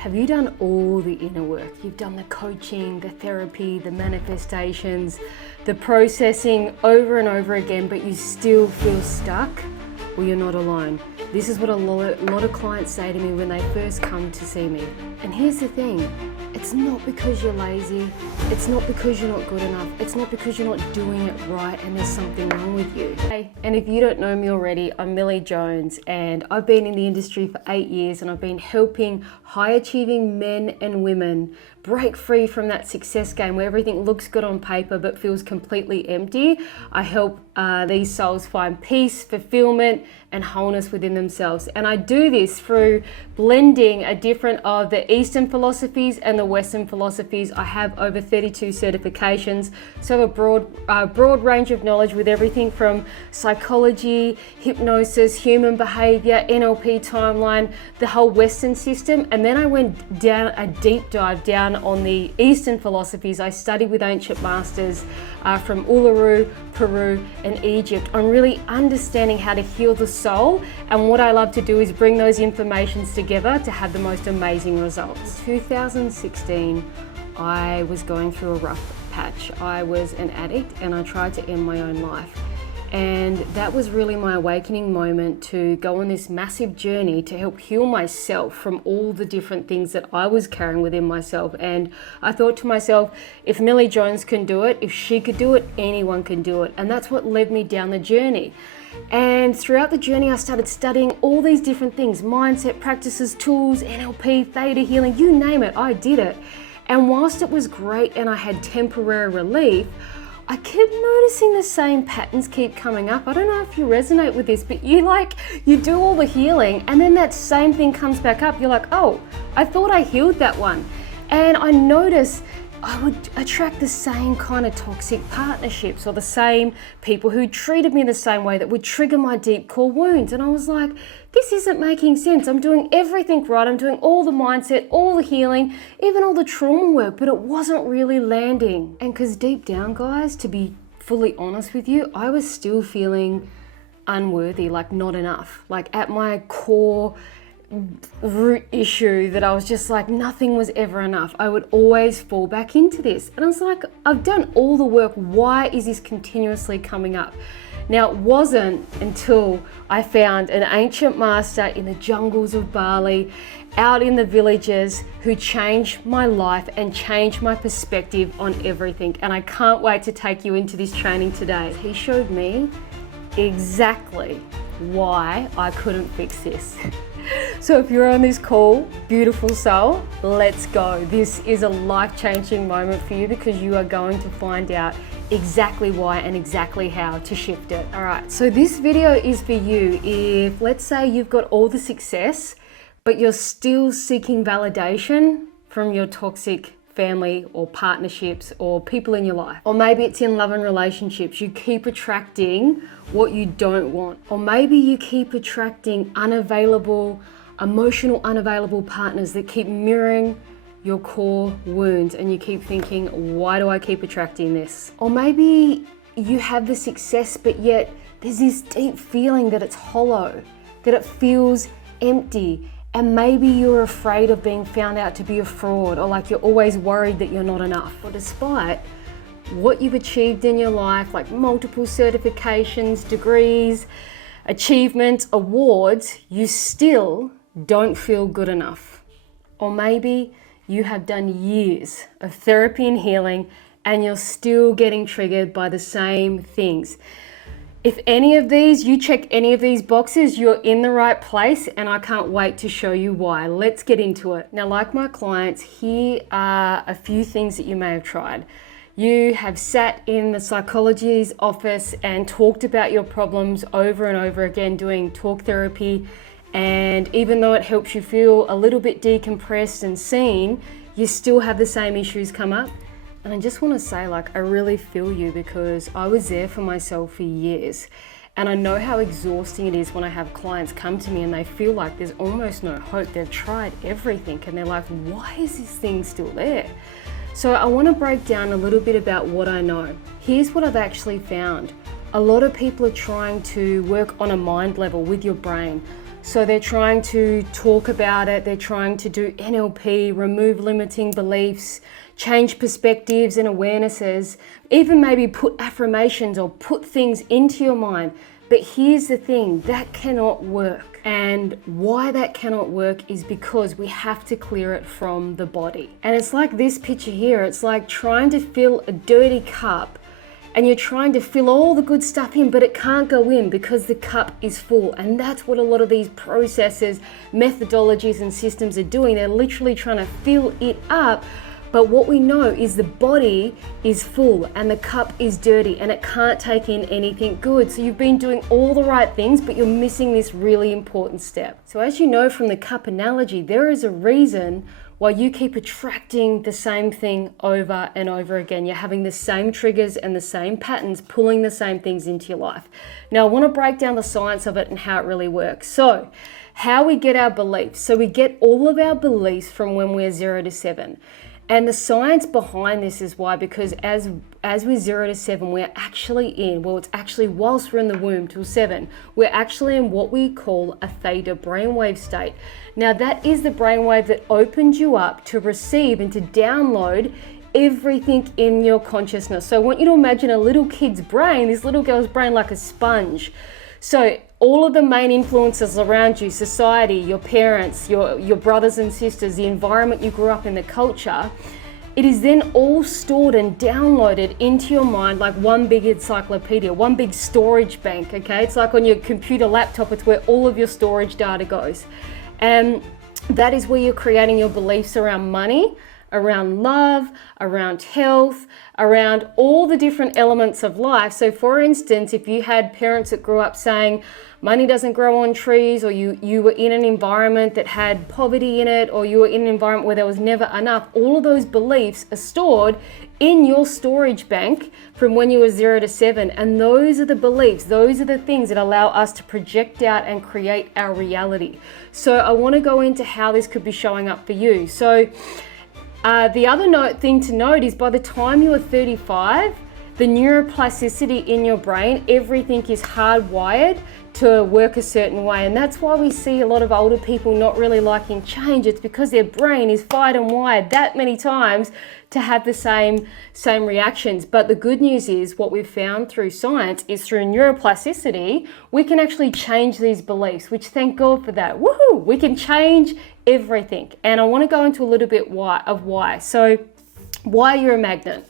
Have you done all the inner work? You've done the coaching, the therapy, the manifestations, the processing over and over again, but you still feel stuck? Well, you're not alone. This is what a lot of clients say to me when they first come to see me. And here's the thing, it's not because you're lazy, it's not because you're not good enough, it's not because you're not doing it right and there's something wrong with you. Hey, and if you don't know me already, I'm Millie Jones and I've been in the industry for 8 years and I've been helping high achieving men and women break free from that success game where everything looks good on paper but feels completely empty. I help these souls find peace, fulfillment, and wholeness within themselves. And I do this through blending a different of the Eastern philosophies and the Western philosophies. I have over 32 certifications, so a broad range of knowledge with everything from psychology, hypnosis, human behavior, NLP timeline, the whole Western system. And then I went down a deep dive down on the Eastern philosophies. I studied with ancient masters from Uluru, Peru, and Egypt on really understanding how to heal the soul. And what I love to do is bring those informations together to have the most amazing results. 2016, I was going through a rough patch. I was an addict and I tried to end my own life. And that was really my awakening moment to go on this massive journey to help heal myself from all the different things that I was carrying within myself. And I thought to myself, if Millie Jones can do it, if she could do it, anyone can do it. And that's what led me down the journey. And throughout the journey, I started studying all these different things, mindset practices, tools, NLP, theta healing, you name it, I did it. And whilst it was great and I had temporary relief, I kept noticing the same patterns keep coming up. I don't know if you resonate with this, but you do all the healing and then that same thing comes back up. You're like, oh, I thought I healed that one. And I noticed I would attract the same kind of toxic partnerships or the same people who treated me the same way that would trigger my deep core wounds. And I was like, this isn't making sense. I'm doing everything right. I'm doing all the mindset, all the healing, even all the trauma work, but it wasn't really landing. And because deep down, guys, to be fully honest with you, I was still feeling unworthy, like not enough. Like at my core root issue that I was just like, nothing was ever enough. I would always fall back into this. And I was like, I've done all the work. Why is this continuously coming up? Now, it wasn't until I found an ancient master in the jungles of Bali, out in the villages, who changed my life and changed my perspective on everything. And I can't wait to take you into this training today. He showed me exactly why I couldn't fix this. So if you're on this call, beautiful soul, let's go. This is a life-changing moment for you because you are going to find out exactly why and exactly how to shift it. All right, so this video is for you if, let's say, you've got all the success, but you're still seeking validation from your toxic family or partnerships or people in your life. Or maybe it's in love and relationships. You keep attracting what you don't want. Or maybe you keep attracting emotional unavailable partners that keep mirroring your core wounds and you keep thinking, why do I keep attracting this? Or maybe you have the success, but yet there's this deep feeling that it's hollow, that it feels empty. And maybe you're afraid of being found out to be a fraud, or like you're always worried that you're not enough. Or despite what you've achieved in your life, like multiple certifications, degrees, achievements, awards, you still don't feel good enough. Or maybe you have done years of therapy and healing and you're still getting triggered by the same things. If any of these, you check any of these boxes, you're in the right place and I can't wait to show you why. Let's get into it. Now, like my clients, here are a few things that you may have tried. You have sat in the psychologist's office and talked about your problems over and over again, doing talk therapy. And even though it helps you feel a little bit decompressed and seen, you still have the same issues come up. And I just want to say, like, I really feel you because I was there for myself for years. And I know how exhausting it is when I have clients come to me and they feel like there's almost no hope. They've tried everything and they're like, why is this thing still there? So I want to break down a little bit about what I know. Here's what I've actually found. A lot of people are trying to work on a mind level with your brain. So they're trying to talk about it, they're trying to do NLP, remove limiting beliefs, change perspectives and awarenesses, even maybe put affirmations or put things into your mind. But here's the thing, that cannot work. And why that cannot work is because we have to clear it from the body. And it's like this picture here, it's like trying to fill a dirty cup and you're trying to fill all the good stuff in, but it can't go in because the cup is full. And that's what a lot of these processes, methodologies and systems are doing. They're literally trying to fill it up. But what we know is the body is full and the cup is dirty and it can't take in anything good. So you've been doing all the right things, but you're missing this really important step. So as you know from the cup analogy, there is a reason why you keep attracting the same thing over and over again. You're having the same triggers and the same patterns, pulling the same things into your life. Now, I want to break down the science of it and how it really works. So, how we get our beliefs. So we get all of our beliefs from when we're 0 to 7. And the science behind this is why, because as we're 0 to 7, we're actually in, well, it's actually whilst we're in the womb till 7, we're actually in what we call a theta brainwave state. Now that is the brainwave that opens you up to receive and to download everything in your consciousness. So I want you to imagine a little kid's brain, this little girl's brain, like a sponge. So all of the main influences around you, society, your parents, your brothers and sisters, the environment you grew up in, the culture, it is then all stored and downloaded into your mind like one big encyclopedia, one big storage bank, okay? It's like on your computer laptop, it's where all of your storage data goes. And that is where you're creating your beliefs around money, around love, around health, around all the different elements of life. So for instance, if you had parents that grew up saying money doesn't grow on trees, or you were in an environment that had poverty in it, or you were in an environment where there was never enough, all of those beliefs are stored in your storage bank from when you were 0 to 7. And those are the beliefs, those are the things that allow us to project out and create our reality. So I want to go into how this could be showing up for you. So the other thing to note is by the time you are 35, the neuroplasticity in your brain, everything is hardwired to work a certain way. And that's why we see a lot of older people not really liking change. It's because their brain is fired and wired that many times to have the same reactions. But the good news is what we've found through science is through neuroplasticity, we can actually change these beliefs, which thank God for that. Woohoo! We can change everything. And I want to go into a little bit why. So why you're a magnet.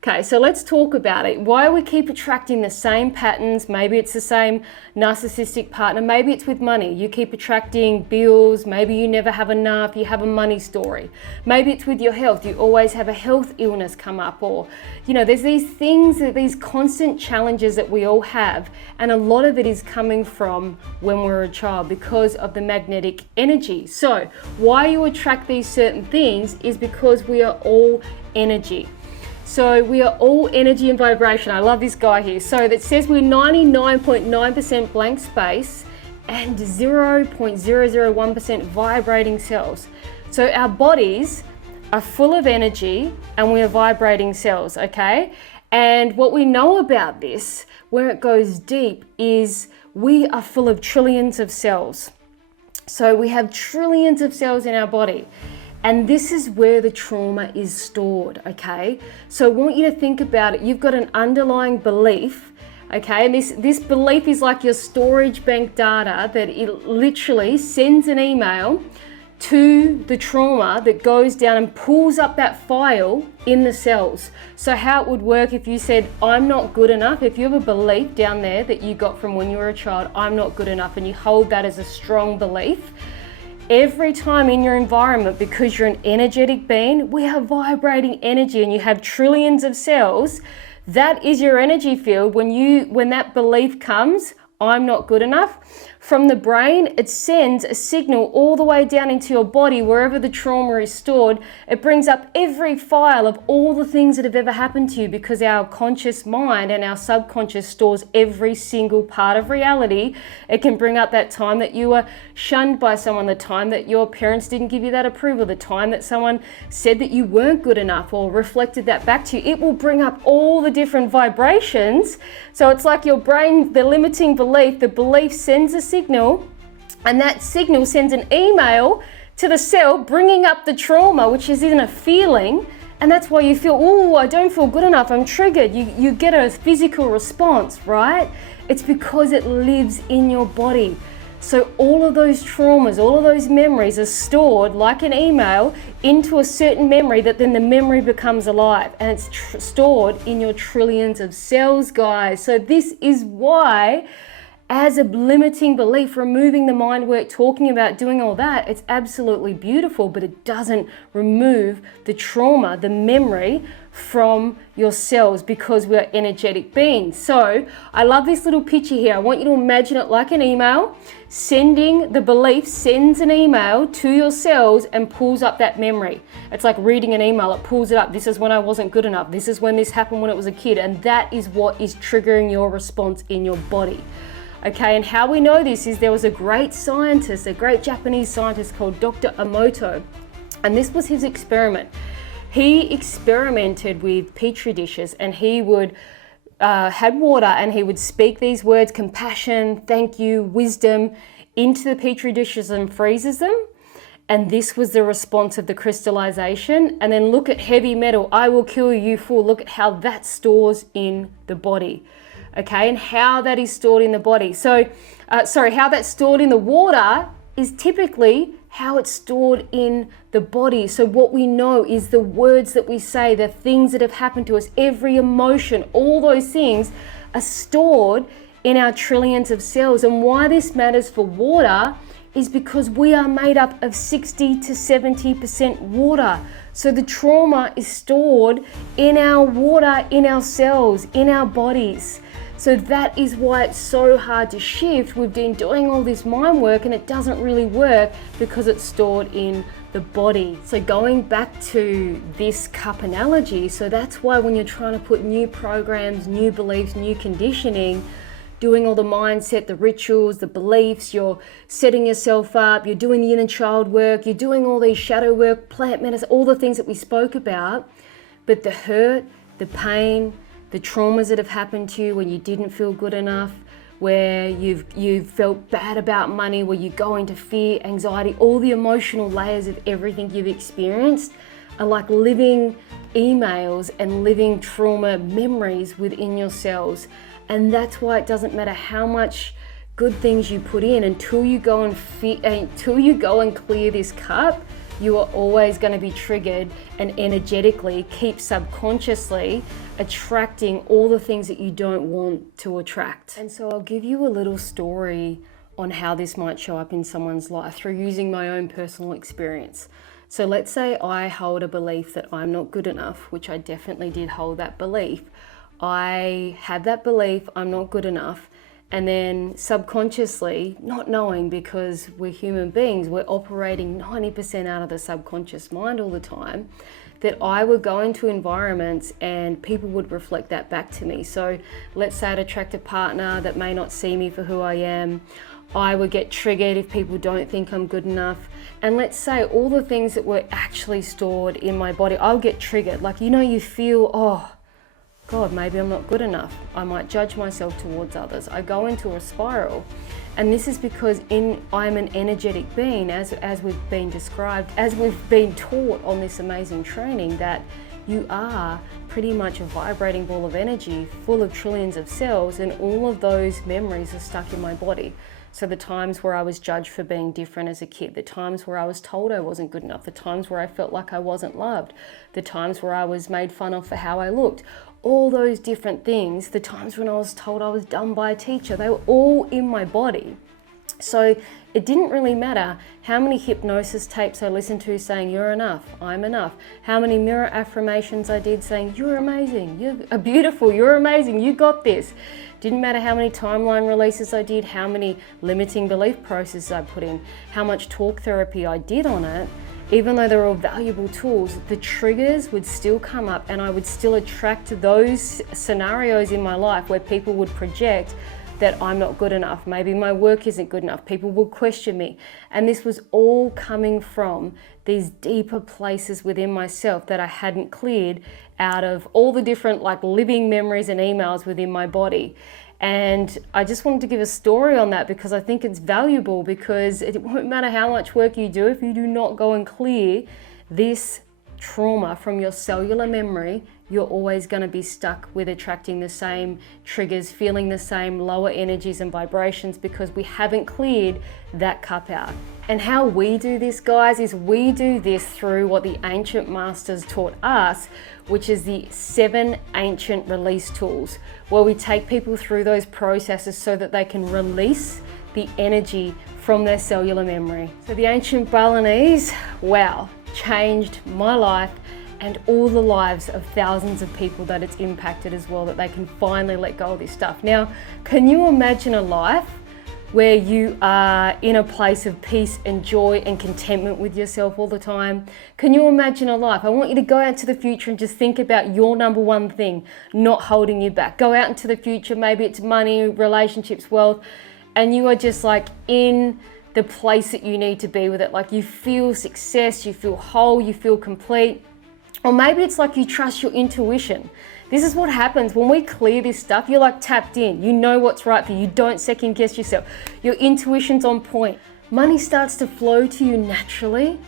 Okay, so let's talk about it. Why we keep attracting the same patterns. Maybe it's the same narcissistic partner. Maybe it's with money. You keep attracting bills. Maybe you never have enough. You have a money story. Maybe it's with your health. You always have a health illness come up, or, there's these things, these constant challenges that we all have. And a lot of it is coming from when we're a child because of the magnetic energy. So why you attract these certain things is because we are all energy. So we are all energy and vibration. I love this guy here. So that says we're 99.9% blank space and 0.001% vibrating cells. So our bodies are full of energy and we are vibrating cells, okay? And what we know about this, where it goes deep, is we are full of trillions of cells. So we have trillions of cells in our body. And this is where the trauma is stored, okay? So I want you to think about it. You've got an underlying belief, okay? And this belief is like your storage bank data that it literally sends an email to the trauma that goes down and pulls up that file in the cells. So how it would work if you said, I'm not good enough, if you have a belief down there that you got from when you were a child, I'm not good enough, and you hold that as a strong belief, every time in your environment, because you're an energetic being, we have vibrating energy and you have trillions of cells, that is your energy field. When that belief comes, I'm not good enough, from the brain, it sends a signal all the way down into your body, wherever the trauma is stored. It brings up every file of all the things that have ever happened to you, because our conscious mind and our subconscious stores every single part of reality. It can bring up that time that you were shunned by someone, the time that your parents didn't give you that approval, the time that someone said that you weren't good enough or reflected that back to you. It will bring up all the different vibrations. So it's like your brain, the limiting belief, the belief sends a signal And that signal sends an email to the cell, bringing up the trauma, which is in a feeling. And that's why you feel, oh, I don't feel good enough, I'm triggered. You get a physical response, right? It's because it lives in your body. So all of those traumas, all of those memories are stored like an email into a certain memory that then the memory becomes alive, and it's stored in your trillions of cells, guys. So this is why, as a limiting belief, removing the mind work, talking about doing all that, it's absolutely beautiful, but it doesn't remove the trauma, the memory from your cells, because we're energetic beings. So I love this little picture here. I want you to imagine it like an email. Sending the belief sends an email to your cells and pulls up that memory. It's like reading an email, it pulls it up. This is when I wasn't good enough. This is when this happened when it was a kid. And that is what is triggering your response in your body. Okay, and how we know this is there was a great scientist, a great Japanese scientist called Dr. Emoto, and this was his experiment. He experimented with petri dishes, and he would had water, and he would speak these words, compassion, thank you, wisdom, into the petri dishes and freezes them. And this was the response of the crystallization. And then look at heavy metal, I will kill you, fool. Look at how that stores in the body. Okay, and how that is stored in the body. So, how that's stored in the water is typically how it's stored in the body. So what we know is the words that we say, the things that have happened to us, every emotion, all those things are stored in our trillions of cells. And why this matters for water is because we are made up of 60 to 70% water. So the trauma is stored in our water, in our cells, in our bodies. So that is why it's so hard to shift. We've been doing all this mind work and it doesn't really work because it's stored in the body. So going back to this cup analogy, so that's why when you're trying to put new programs, new beliefs, new conditioning, doing all the mindset, the rituals, the beliefs, you're setting yourself up, you're doing the inner child work, you're doing all these shadow work, plant medicine, all the things that we spoke about, but the hurt, the pain, the traumas that have happened to you when you didn't feel good enough, where you've felt bad about money, where you go into fear, anxiety, all the emotional layers of everything you've experienced are like living emails and living trauma memories within your cells. And that's why it doesn't matter how much good things you put in, until you go and clear this cup, you are always going to be triggered and energetically keep subconsciously attracting all the things that you don't want to attract. And so I'll give you a little story on how this might show up in someone's life through using my own personal experience. So let's say I hold a belief that I'm not good enough, which I definitely did hold that belief. I have that belief, I'm not good enough. And then subconsciously, not knowing, because we're human beings, we're operating 90% out of the subconscious mind all the time, that I would go into environments and people would reflect that back to me. So let's say I'd attract a partner that may not see me for who I am. I would get triggered if people don't think I'm good enough. And let's say all the things that were actually stored in my body, I'll get triggered. Like, you feel, oh, God, maybe I'm not good enough. I might judge myself towards others. I go into a spiral. And this is because I'm an energetic being, as we've been described, as we've been taught on this amazing training, that you are pretty much a vibrating ball of energy full of trillions of cells, and all of those memories are stuck in my body. So the times where I was judged for being different as a kid, the times where I was told I wasn't good enough, the times where I felt like I wasn't loved, the times where I was made fun of for how I looked, all those different things, the times when I was told I was dumb by a teacher, they were all in my body. So it didn't really matter how many hypnosis tapes I listened to saying, you're enough, I'm enough, how many mirror affirmations I did saying, you're amazing, you're beautiful, you're amazing, you got this. Didn't matter how many timeline releases I did, how many limiting belief processes I put in, how much talk therapy I did on it. Even though they're all valuable tools, the triggers would still come up, and I would still attract those scenarios in my life where people would project that I'm not good enough. Maybe my work isn't good enough. People will question me. And this was all coming from these deeper places within myself that I hadn't cleared out of all the different living memories and emails within my body. And I just wanted to give a story on that because I think it's valuable, because it won't matter how much work you do if you do not go and clear this trauma from your cellular memory. You're always going to be stuck with attracting the same triggers, feeling the same lower energies and vibrations, because we haven't cleared that cup out. And how we do this, guys, is we do this through what the ancient masters taught us, which is the 7 ancient release tools, where we take people through those processes so that they can release the energy from their cellular memory. So the ancient Balinese, wow, changed my life and all the lives of thousands of people that it's impacted as well, that they can finally let go of this stuff. Now, can you imagine a life where you are in a place of peace and joy and contentment with yourself all the time? Can you imagine a life? I want you to go out to the future and just think about your number one thing not holding you back. Go out into the future, maybe it's money, relationships, wealth, and you are just like in the place that you need to be with it. Like you feel success, you feel whole, you feel complete. Or maybe it's like you trust your intuition. This is what happens when we clear this stuff. You're like tapped in. You know what's right for you. You don't second guess yourself. Your intuition's on point. Money starts to flow to you naturally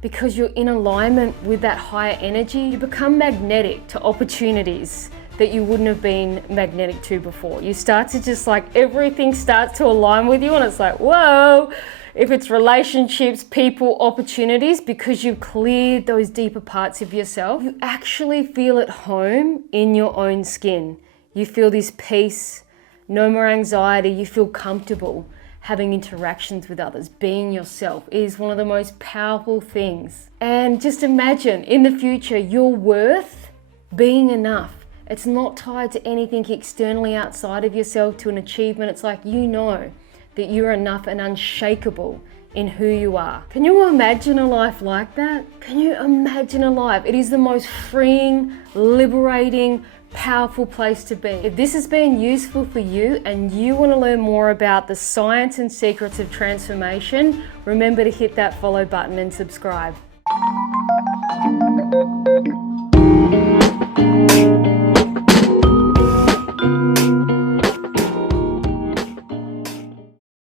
because you're in alignment with that higher energy. You become magnetic to opportunities that you wouldn't have been magnetic to before. You start to just like, everything starts to align with you, and it's like, whoa. If it's relationships, people, opportunities, because you've cleared those deeper parts of yourself, you actually feel at home in your own skin. You feel this peace, no more anxiety, you feel comfortable having interactions with others. Being yourself is one of the most powerful things. And just imagine in the future, your worth being enough. It's not tied to anything externally outside of yourself, to an achievement. It's like, you know that you're enough and unshakable in who you are. Can you imagine a life like that? Can you imagine a life? It is the most freeing, liberating, powerful place to be. If this has been useful for you and you want to learn more about the science and secrets of transformation, remember to hit that follow button and subscribe.